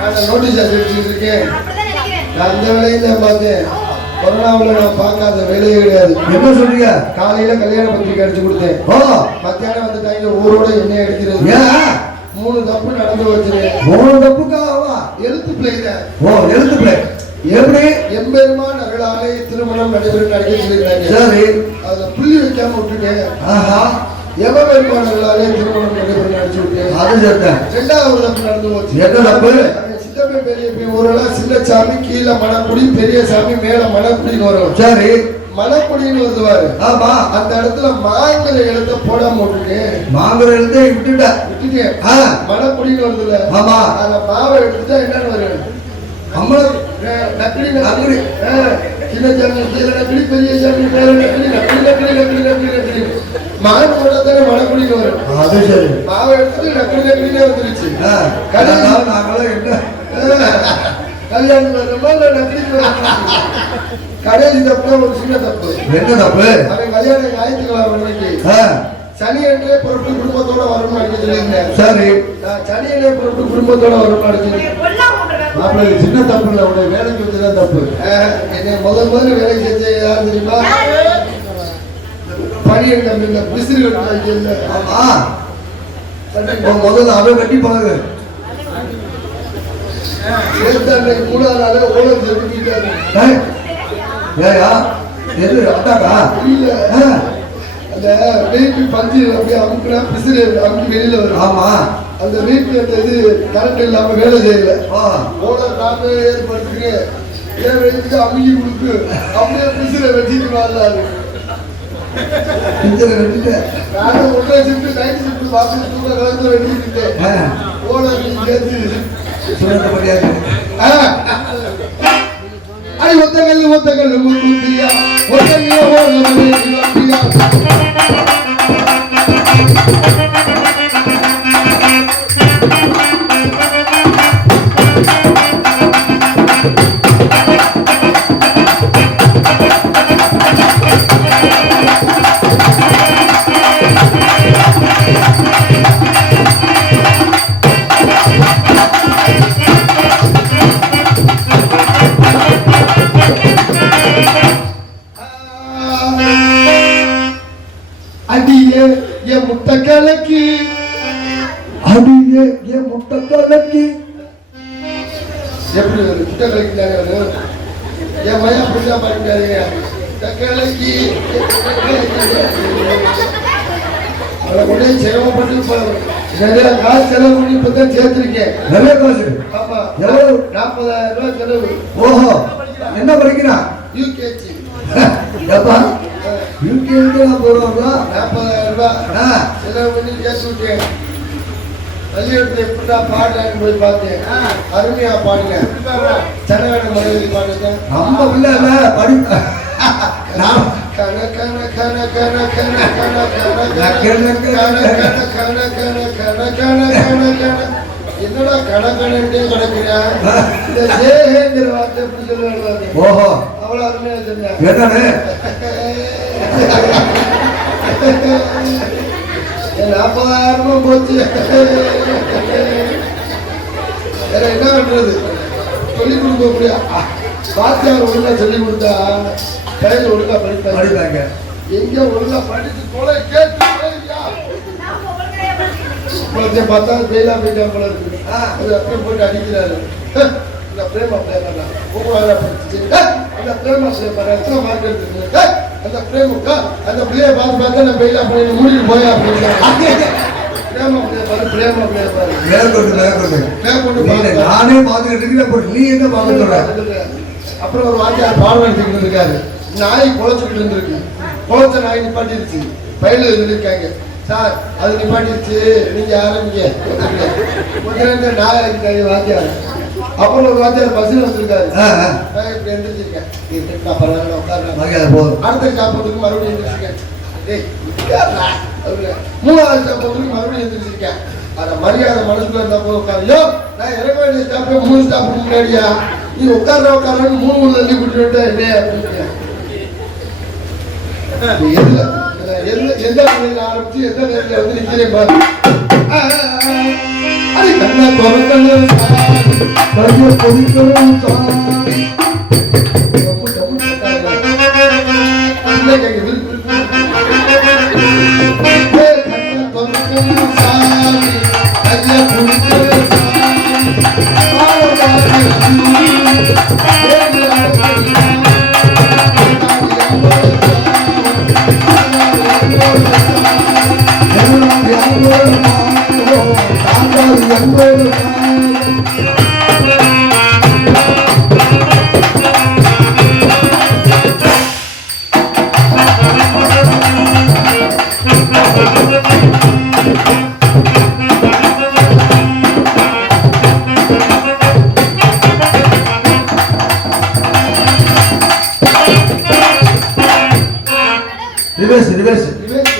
நான் நோட்டீஸ் அடிச்சுட்டு இருக்கேன். அந்த வேலையை தான் பார்த்தேன். கொரோனாவில் நான் பார்க்காத வேலையே கிடையாது. என்ன சொல்றீங்க? காலையில கல்யாண பத்திரிக்கை அடிச்சு கொடுத்தேன். மத்தியானம் வந்து டைம்ல ஊரோட எண்ணெய் அடிக்கிறது. 3 தப்பு நடந்து வச்சிரு. 3 தப்புக்காவா? எழுத்து பிள்ளைங்க. எழுத்து பிள்ளை எப்படி? எம்பெருமான் அருளாலே திருமணம் நடைபெறும் நடிகை சொல்லியிருக்காங்க. சரி, அதுல புள்ளி வைக்காம விட்டுட்டேன். எம்பெருமான் அருளாலே திருமணம் நடைபெறும் நடிச்சு விட்டேன். அது சொல்றேன். 2வது தப்பு நடந்து போச்சு. என்ன தப்பு? சித்தப்பை பெரிய ஊரெல்லாம் சின்ன சாமி கீழே மணக்குடி, பெரிய சாமி மேல மணக்குடின்னு வரும். சரி, மணக்குடின்னு வருவாரு. ஆமா, அந்த இடத்துல மாங்கர எழுத்த போடாம விட்டுட்டேன். மாங்கர எழுத்தை விட்டுட்டேன். மணக்குடின்னு வருதுல. ஆமா, அந்த மாவை எடுத்துட்டா என்னன்னு வரும்? நக்கடி நக்கடி. சின்ன சாமி கீழே நக்கடி, பெரிய சாமி மேல நக்கடி, நக்கடி நக்கடி நக்கடி நக்கடி நக்கடி. மாவு போட்டா தானே மணக்குடின்னு வரும். அது சரி, மாவை எடுத்துட்டு நக்கடி நக்கடினே வந்துருச்சு. நாங்களும் என்ன கல்யாணம் வரணுமா இல்ல நக்கடிக்கு வரணுமா? கடைசி தப்பு ஒரு சின்ன தப்பு. என்ன தப்பு? அவன் கல்யாணம் ஞாயிற்றுக்கிழமை அன்னைக்கு சனி அன்றே பொருட்டு குடும்பத்தோட வரணும்னு அடிக்க சொல்லியிருந்தேன். சரி, நான் சனி அன்றே பொருட்டு குடும்பத்தோட வரணும்னு அடிச்சு. மாப்பிள்ளை சின்ன தப்பு இல்லை, உடைய வேலைக்கு வச்சுதான் தப்பு. என்னை முதல்ல வேலை செஞ்ச யாரு தெரியுமா? பணியன் கம்பெனில விசிறி கட்டு. ஆமா, முதல்ல அவன் கட்டி பழகு. மூணாவது ஓலம் செலுத்திட்டாரு. அந்த வீட்டு பஞ்சு அப்படியே அமுக்குனா பிசிறு அமுக்கி வெளியில வரும். ஆமா, அந்த வீட்டு அந்த இது கரண்ட் இல்லாம வேலை செய்யல. ஓனர் நானே ஏற்படுத்துக்கு ஏன் வெயிட்டுக்கு அமுக்கி கொடுத்து அப்படியே பிசிற வெட்டிட்டு வரலாரு. நானும் 1 ஷிஃப்ட் நைட் ஷிஃப்ட் வாசல் தூங்க கலந்து வெட்டிட்டு ஓனர் சேர்த்து அடி ஒத்தகல் ஒத்தகல் முத்தியா ஒத்தகல் ஓரமேயா. அடியே என் முட்டை கலக்கி, அடியே என் முட்டை கலக்கி. எப்படி ஒரு முட்டை கலக்கிட்டாங்க? என் மையா புரிஞ்சா பாருங்க. முட்டை கலக்கி உடனே சிரமப்பட்டு நிறைய காசு செலவு பண்ணி இப்பதான் சேர்த்திருக்கேன். நிறைய காசு? ஆமா. எவ்வளவு? 40,000 ரூபாய் செலவு. ஓஹோ, என்ன படிக்கிறான்? யூகேஜி. எப்பா யூகேஜி 40,000 ரூபாய் செலவு பண்ணி கேட்டு விட்டேன். பள்ளிக்கூடத்துல எப்படின்னா பாடலான்னு போய் பார்த்தேன். அருமையா பாடினேன். சனவேட மனைவி பாடுறேன். நம்ம பிள்ளை படி கன கன கன கன கன கன என்னடா கடற்கடே கிடக்கிறேன். இந்த ஜேங்கிற வார்த்தை எப்படி சொல்லுவாங்க? ஓஹோ, அவ்வளவு அருமையா சொன்னேன். 40,000 போச்சு. வேற என்ன பண்றது? சொல்லிக் கொடுக்க அப்படியா? வாத்தியார் ஒழுங்கா சொல்லிக் கொடுத்தா கையில் ஒழுங்கா படிப்பாங்க. எங்க ஒழுங்கா படிச்சு போல கேட்டு பார்த்தா பெயிலா போயிட்டா போல இருக்கு. அது அப்படியே போட்டு அடிக்கிறாரு. இந்த பிரேமா பிள்ளையா அந்த பிரேமா பிள்ளை எத்தனை மார்க் எடுத்துருக்கு? அந்த பிரேமுக்கா அந்த பிள்ளைய பார்த்து பார்த்தா நான் பெயிலா பண்ணி மூடிட்டு போயா அப்படின்னு பிரேமா பிள்ளைய பாரு. பிரேமா பிள்ளைய பாரு. நானே பார்த்துக்கிட்டு இருக்கேன். நீ என்ன பார்க்க சொல்ற? அப்புறம் ஒரு வாத்தியார் பாடம் எடுத்துக்கிட்டு இருக்காரு. நாய் குலைச்சுக்கிட்டு இருந்திருக்கு. குலைச்ச நாய் நிப்பாட்டிருச்சு. பயில இருக்காங்க. சார் அது நிப்பாட்டிருச்சு, நீங்க ஆரம்பிங்க. நாய் வாத்தியார். அப்புறம் ஒரு வாத்தியார் பஸ்ல வந்திருக்காரு. இப்படி எந்திரிச்சிருக்கேன். அடுத்த சாப்பிட்றதுக்கு மறுபடியும் எந்திரிச்சிருக்கேன். 3வது சாப்பிட்றதுக்கு மறுபடியும் எந்திரிச்சிருக்கேன். அந்த மரியாதை மனசுக்குள்ள இருந்தா போய் உட்காரு. நான் இறங்க வேண்டிய ஸ்டாப்பே 3 ஸ்டாப்புக்கு முன்னாடியா நீ உட்கார்றன்னு 3 தள்ளி கூட்டிட்டு என்ன அப்படின்னு எந்த நிலையில ஆரம்பிச்சு எந்த நிலையில வந்து நிக்கிறேன் பாரு. கண்ணா பொதிக்கணும் சாமி. Reverse reverse reverse.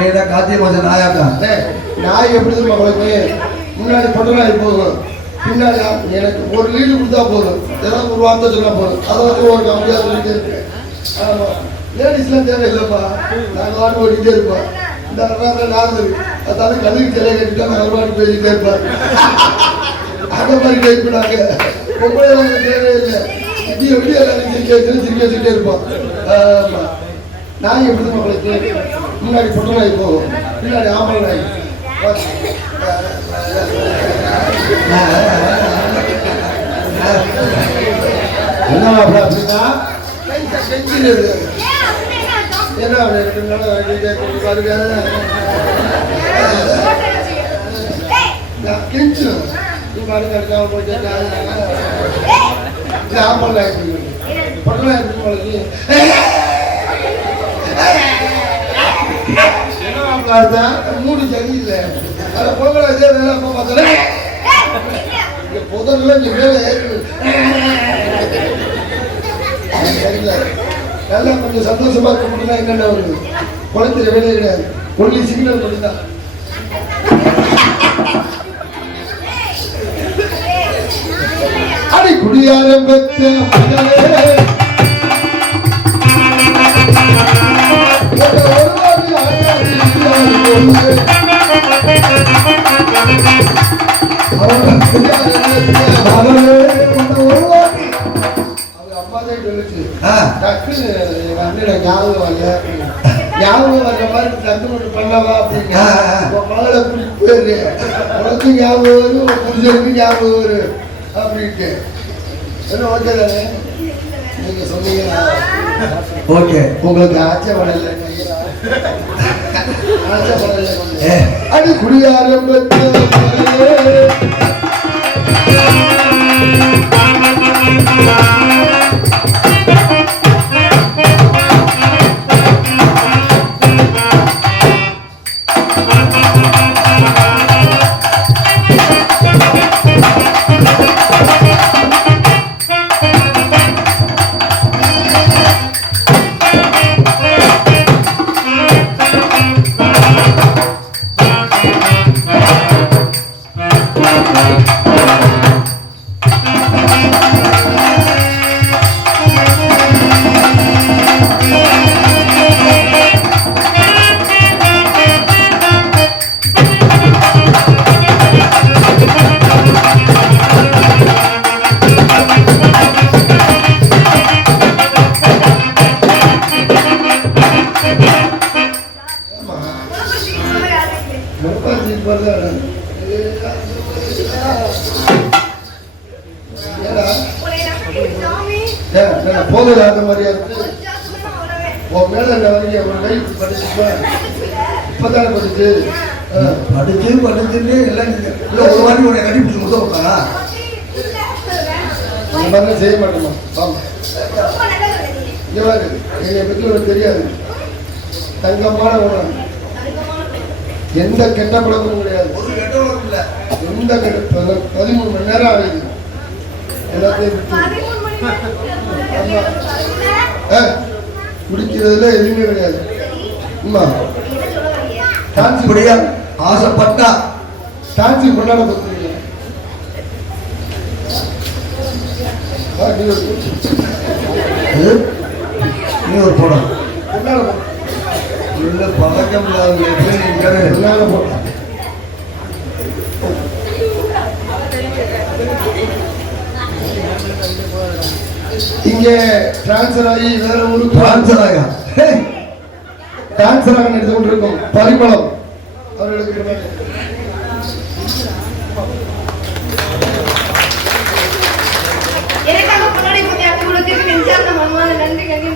நீதான் காத்திய மாசம் நாயாக்கா. நாய் எப்படி தெரியுமா உங்களுக்கு? முன்னாடி பொட்டலாய் போதும், பின்னாடி எனக்கு ஒரு லீடு கொடுத்தா போதும், ஏதாவது ஒரு வார்த்தை சொன்னா போதும், அதை வந்து ஒரு கம்மியாக சொல்லிட்டே இருக்கேன். ஆமாம், லேடிஸ்லாம் தேவையில்லைப்பா, நாங்கள் வாட்டு ஓடிக்கிட்டே இருப்போம். இந்த நாலு அதாவது கல்விக்கு சிலையை கட்டிட்டா நாங்கள் வாட்டு போய்கிட்டே இருப்பேன். அந்த மாதிரி டைப் நாங்கள் பொம்பளை நாங்கள் தேவையில்லை, இப்படி எப்படி எல்லாரும் சிரிக்க வச்சுக்கிட்டே இருப்போம். ஆமாம், நாய் எப்படி உங்களுக்கு? முன்னாடி பொட்டலாய் போகும், பின்னாடி ஆம்பளை நாய். என்ன அப்படின்னா என்ன கிழிச்சிடும் ஆம்பளை மூடு சரியில்லை. அதை பொங்கலை இதே வேலை பார்த்தா புதன்ல இங்க வேலை சரியில்லை. நல்லா கொஞ்சம் சந்தோஷமா இருக்க முடியும்னா என்னென்ன வருது? குழந்தைய வேலையே கிடையாது, ஒன்லி சிக்னல் மட்டும்தான். அடி குடியாரம்பத்த ஞாபகம் வர்ற மாதிரி தட்டு மட்டும் பண்ணவா அப்படிங்க மகளை கூட்டிட்டு போயிரு, உனக்கு ஞாபகம் வரும், புரிஞ்சவருக்கு ஞாபகம் வரும் அப்படின்ட்டு. என்ன ஓகே தானே? நீங்க சொன்னீங்கன்னா ஓகே. உங்களுக்கு ஆச்சப்படல, ஆச்சப்படல. அடி குடியாரம்பத்து போதும். அந்த மாதிரியா இருக்கு உன் மேல இப்பதானே படிச்சு படிச்சுன்னு எல்லாம் ஒரு வாட்டி உடைய கட்டி பிடிச்சி கொடுத்தா விட்டானா? அந்த மாதிரிலாம் செய்ய மாட்டோமா? இங்கே பாரு, என்னை பற்றி உனக்கு தெரியாது. தங்கமான உணவு, எந்த கெட்ட பழக்கமும் கிடையாது. எந்த கெட்ட 13 மணி நேரம் ஆகுது எல்லாத்தையும் குடிக்கிறதுல எதுவுமே கிடையாது. அம்மா டான்ஸ் இப்படியா ஆசைப்பட்டா டான்ஸ் கொண்டாட பத்துறீங்க. நீ ஒரு போடம் கொண்டாட இல்ல பழக்கம் இல்லாத கொண்டாட போட இங்க டிரான்ஸ்ஃபர் ஆகி வேற ஊருக்கு டிரான்ஸ்ஃபர் ஆகா டிரான்ஸ்ஃபர் ஆக எடுத்து கொண்டிருக்கும் பரிமளம் அவர்களுக்கு எனக்காக முன்னாடி கொஞ்சம் கொடுத்து நெஞ்சார்ந்த மனமான நன்றி நன்றி.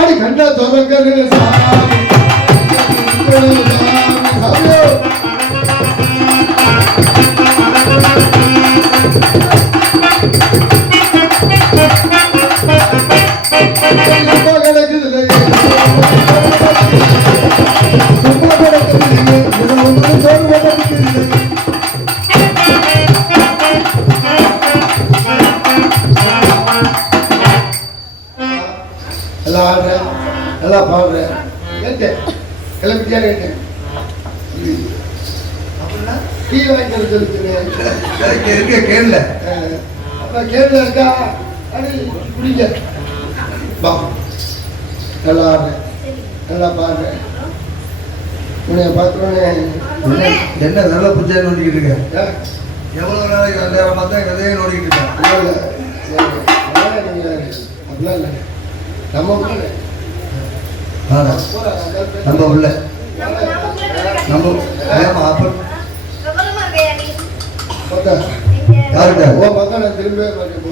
அடி கண்டா தொடங்க எல்லாம் ஆடுறேன் நல்லா பாடுறேன் கேட்டேன் கிளம்பிட்டியா கேட்டேன் அப்படின்னா டீ வாங்கிட்டு சொல்லிக்கிறேன் இருக்க கேள்ல அப்ப கேள்வி இருக்கா அடி குடிங்க பா நல்லா ஆடுறேன் நல்லா பாடுறேன் உன்னை பார்த்தோன்னே என்ன நல்ல புஜை நோண்டிக்கிட்டு இருக்க எவ்வளவு நாளைக்கு நேரம் பார்த்தா கதையை நோண்டிக்கிட்டு இருக்கேன் அப்படிலாம் இல்லை நம்ம பிள்ளை நம்ம உள்ள நம்ம அப்ப விவரமா இருக்கையா நீ? யாருட்ட ஓ மக்கா நான் திரும்பவே மாட்டேன்.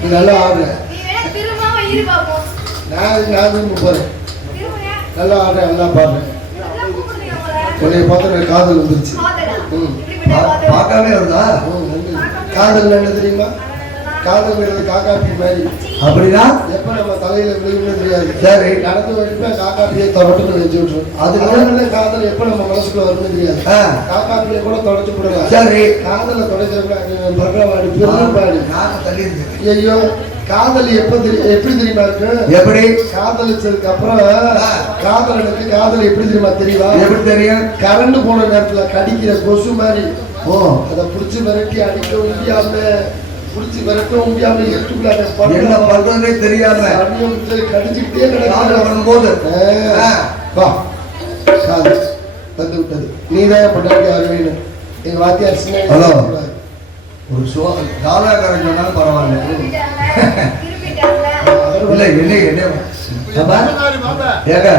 நீ நல்லா ஆடுற. நீ வேணா திரும்பவும் இரு பாப்போம். நான் திரும்ப போறேன். திரும்புங்க. நல்லா ஆடுறேன் நல்லா பாடுறேன். இதெல்லாம் கூப்பிடுறீங்க உங்களை. உன்னை பார்த்து எனக்கு காதல் வந்துருச்சு. காதலா? ம். இப்படிப்பட்ட காதல். பார்க்காம வருதா காதல் என்ன தெரியுமா? காதல்ங்கிறது காக்காப்பி மாதிரி. அப்படின்னா எப்ப நம்ம தலையில விழுகும்னு தெரியாது. சரி நடந்து வரப்ப காக்காப்பியை தொடட்டுன்னு வச்சு விட்டுரும். அதனால காதல் எப்ப நம்ம மனசுக்குள்ள வரும்னு தெரியாது. காக்காப்பியை கூட தொடச்சு விடலாம். சரி காதலை தொடக்கிறப்ப பகவாடி பெரும்பாடி நான் தள்ளி இருக்கேன். ஐயோ காதல் எப்படி தெரியுமா இருக்கு? எப்படி காதலிச்சதுக்கு அப்புறம் காதலனுக்கு காதல் எப்படி தெரியுமா தெரியுமா? எப்படி தெரியும்? கரண்ட் போன நேரத்துல கடிக்கிற கொசு மாதிரி. ஓ அதை புடிச்சு விரட்டி அடிக்க முடியாம புடிச்சு விரட்டவும் முடியாம எட்டுக்குள்ள என்ன பண்றதுனே தெரியாம கடிச்சுக்கிட்டே காதல் போது வா காதல் வந்து விட்டது. நீதான் பட்டாக்கி ஆக வேணும். எங்க வாத்தியார் சின்ன ஹலோ ஒரு காலாக்காரன் சொன்னாலும் பரவாயில்ல இல்ல என்ன ஏங்க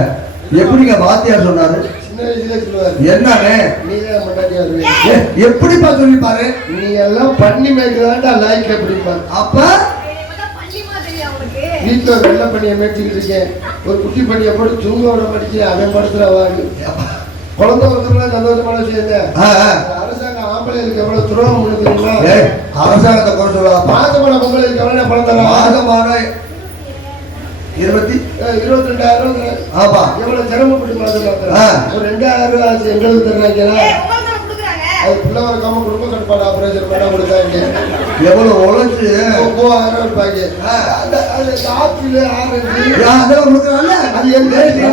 எப்படிங்க வாத்தியார் சொன்னாரு? சின்ன வயசுல சொல்லுவாரு என்னன்னு நீதான் பட்டாக்கி ஆக வேணும். எப்படிப்பா சொல்லிப்பாரு? நீ எல்லாம் பண்ணி மேய்க்கிறான்டா லாய்க்கு எப்படிப்பா? அப்ப வீட்டுல வெள்ளை பண்ணியை மேய்ச்சிக்கிட்டு இருக்கேன். ஒரு குட்டி பண்ணியை போட்டு தூங்க விட மாட்டேங்கிறேன். அவன் படுத்துறவாரு குழந்தை ஒருத்தர் சந்தோஷமான விஷயம். அரசாங்கம் ஆம்பளைகளுக்கு எவ்வளவு துரோகம் பண்ணு தெரியுமா? அரசாங்கத்தை குறை சொல்லுவா. மாதமான பொங்கலுக்கு எவ்வளவு பணம் தர? மாதமான 22,000 ஆமா எவ்வளவு சிரமப்பட்டு மாதம் ஒரு 2,000 ரூபாய் ஆச்சு. எங்களுக்கு தர்றாங்க. அது பிள்ளை வரக்காம குடும்ப கட்டுப்பாடு ஆபரேஷன் பண்ண கொடுத்தாங்க. எவ்வளவு உழைச்சு 3,000 ரூபாய்க்கு ஆப்பிள் ஆரஞ்சு அதெல்லாம் கொடுக்குறாங்க. அது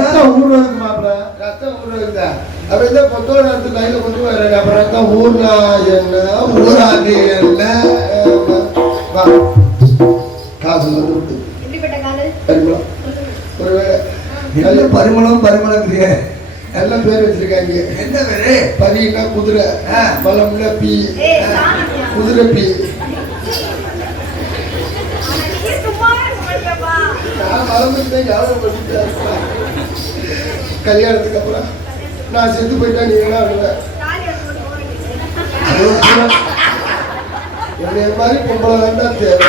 ரத்தம் ஊறுறதுக்கு மாப்பிள்ள ரத்தம் ஊறுறதுக்கு அப்படிதான் பொத்தோட நேரத்து கையில கொண்டு வர்றாங்க. அப்புறம் ரத்தம் ஊர்னா என்ன ஊராண்டி என்ன காசு வந்து விட்டு பரிமளம் ஒரு பரிமளம் பரிமளம் நல்ல பேர் வச்சிருக்காங்க. என்ன பேரு? பரினா குதிரை, பழம்னா பி குதிரை பி. நான் மறந்துட்டேன். யாரும் கல்யாணத்துக்கு அப்புறம் நான் செத்து போயிட்டேன். நீங்க என்னைய மாதிரி பொம்பளை வேண்டாம் தேவை.